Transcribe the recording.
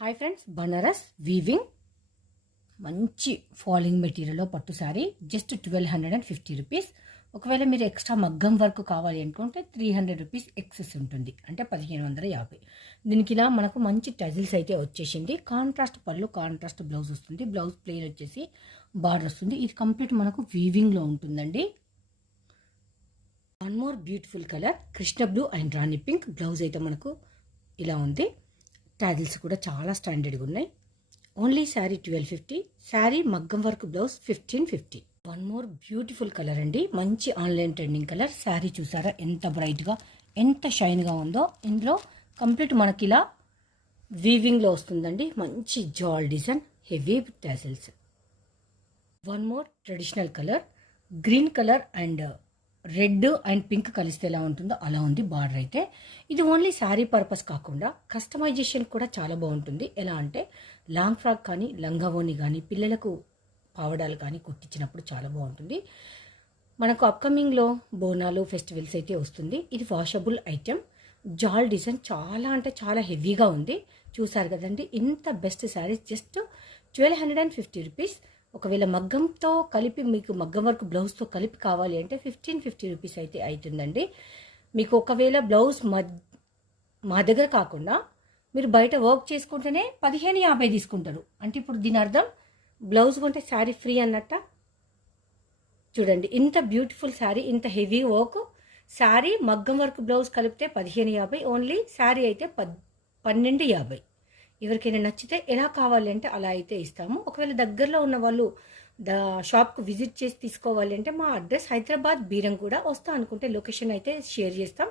Hi friends, Banaras weaving మంచి falling మెటీరియల్లో పట్టు sari just 1250 rupees. ఒకవేళ మీరు ఎక్స్ట్రా మగ్గం వర్క్ కావాలి అనుకుంటే 300 రూపీస్ ఎక్సెస్ ఉంటుంది, అంటే 1550. దీనికి ఇలా మనకు మంచి టజిల్స్ అయితే వచ్చేసింది. కాంట్రాస్ట్ పళ్ళు, కాంట్రాస్ట్ బ్లౌజ్ వస్తుంది. బ్లౌజ్ ప్లెయిన్ వచ్చేసి బార్డర్ వస్తుంది. ఇది కంప్లీట్ మనకు వీవింగ్లో ఉంటుందండి. One more beautiful colour Krishna blue and Rani pink. Blouse అయితే మనకు ఇలా ఉంది. టాజిల్స్ కూడా చాలా స్టాండర్డ్గా ఉన్నాయి. ఓన్లీ శారీ 1250, శారీ మగ్గం work blouse 1550. One more beautiful colour అండి, మంచి ఆన్లైన్ ట్రెండింగ్ కలర్. శారీ చూసారా ఎంత బ్రైట్గా, ఎంత షైన్గా ఉందో. ఇందులో కంప్లీట్ మనకి ఇలా వీవింగ్లో వస్తుందండి. మంచి జాల్ design, heavy tassels. One more traditional colour green colour and red and pink కలిస్తే ఎలా ఉంటుందో అలా ఉంది బార్డర్ అయితే. ఇది ఓన్లీ శారీ పర్పస్ కాకుండా కస్టమైజేషన్ కూడా చాలా బాగుంటుంది. ఎలా అంటే లాంగ్ ఫ్రాక్ కానీ, లంగావోని కానీ, పిల్లలకు పావడాలు కానీ కుట్టించినప్పుడు చాలా బాగుంటుంది. మనకు అప్కమింగ్లో బోనాలు ఫెస్టివల్స్ అయితే వస్తుంది. ఇది వాషబుల్ ఐటెం. జాల్ డిజైన్ చాలా అంటే చాలా హెవీగా ఉంది. చూసారు కదండి, ఇంత బెస్ట్ శారీస్ జస్ట్ 1250 రూపీస్. ఒకవేళ మగ్గంతో కలిపి మీకు మగ్గం వర్క్ బ్లౌజ్తో కలిపి కావాలి అంటే 1550 రూపీస్ అయితే అవుతుందండి. మీకు ఒకవేళ బ్లౌజ్ మా దగ్గర కాకుండా మీరు బయట వర్క్ చేసుకుంటేనే 1550 తీసుకుంటారు. అంటే ఇప్పుడు దీని అర్థం బ్లౌజ్ కొంటే శారీ ఫ్రీ అన్నట్ట. చూడండి, ఇంత బ్యూటిఫుల్ శారీ, ఇంత హెవీ వర్క్ శారీ మగ్గం వర్క్ బ్లౌజ్ కలిపితే 1550, ఓన్లీ శారీ అయితే 1250. ఎవరికైనా నచ్చితే ఎలా కావాలి అంటే అలా అయితే ఇస్తాము. ఒకవేళ దగ్గరలో ఉన్న వాళ్ళు షాప్కు విజిట్ చేసి తీసుకోవాలి అంటే మా అడ్రస్ హైదరాబాద్ బీరంగూడ. వస్తా అనుకుంటే లొకేషన్ అయితే షేర్ చేస్తాం.